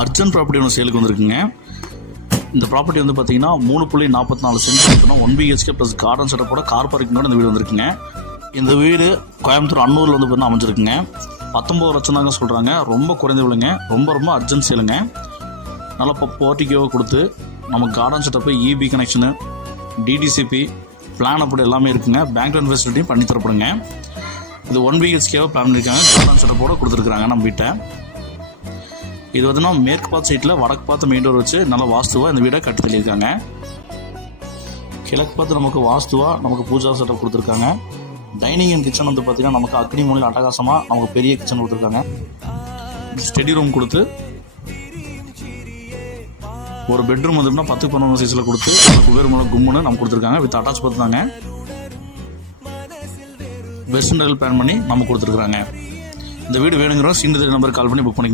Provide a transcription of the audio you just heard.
Urgent property ஒன்று சேலுக்கு வந்திருக்குங்க. இந்த ப்ராப்பர்ட்டி வந்து பார்த்தீங்கன்னா 3.44 சென்ட் பார்த்தீங்கன்னா 1 BHK ப்ளஸ் கார்டன் செட்டப்போட கார் பார்க்கிங்கோட இந்த வீடு வந்திருக்குங்க. இந்த வீடு கோயம்புத்தூர் அன்னூரில் வந்து பார்த்தீங்கன்னா அமைஞ்சிருக்குங்க. 19 லட்சம் தாங்க சொல்கிறாங்க. ரொம்ப குறைந்த விலைங்க. ரொம்ப அர்ஜென்ட் சேலுங்க. நல்லா இப்போ போர்ட்டிக்கோவை கொடுத்து நம்ம garden setup, EB connection, DTCP plan அப்படி எல்லாமே இருக்குங்க. பேங்க் லோன் ஃபெசிலிட்டியும் பண்ணி தரப்படுங்க. இது 1 BHKவாக பிளான் பண்ணியிருக்காங்க. கார்டன் செட்டப்போட கொடுத்துருக்குறாங்க நம்ம வீட்டை. இது பார்த்தீங்கன்னா மேற்கு பார்த்து சைட்டில் வடக்கு பார்த்து மெயின் டோர் வச்சு நல்லா வாஸ்துவாக இந்த வீடை கட்டி தள்ளியிருக்காங்க. கிழக்கு பார்த்து நமக்கு வாஸ்துவாக நமக்கு பூஜா செட்டப் கொடுத்துருக்காங்க. டைனிங் அண்ட் கிச்சன் வந்து பார்த்தீங்கன்னா நமக்கு அக்னி மூலையில் அட்டகாசமாக நமக்கு பெரிய கிச்சன் கொடுத்துருக்காங்க. ஸ்டடி ரூம் கொடுத்து ஒரு பெட்ரூம் வந்துட்டுனா 10-11 சைஸில் கொடுத்து குபேர் மூலம் கும்முன்னு நம்ம கொடுத்துருக்காங்க. வித் அட்டாச் பார்த்துதாங்க வெஸ்டர்ன் பிளான் பண்ணி நம்ம கொடுத்துருக்குறாங்க. இந்த வீடு வேணுங்கிறோம். சீனியர் நம்பர் கால் பண்ணி புக் பண்ணிக்கலாம்.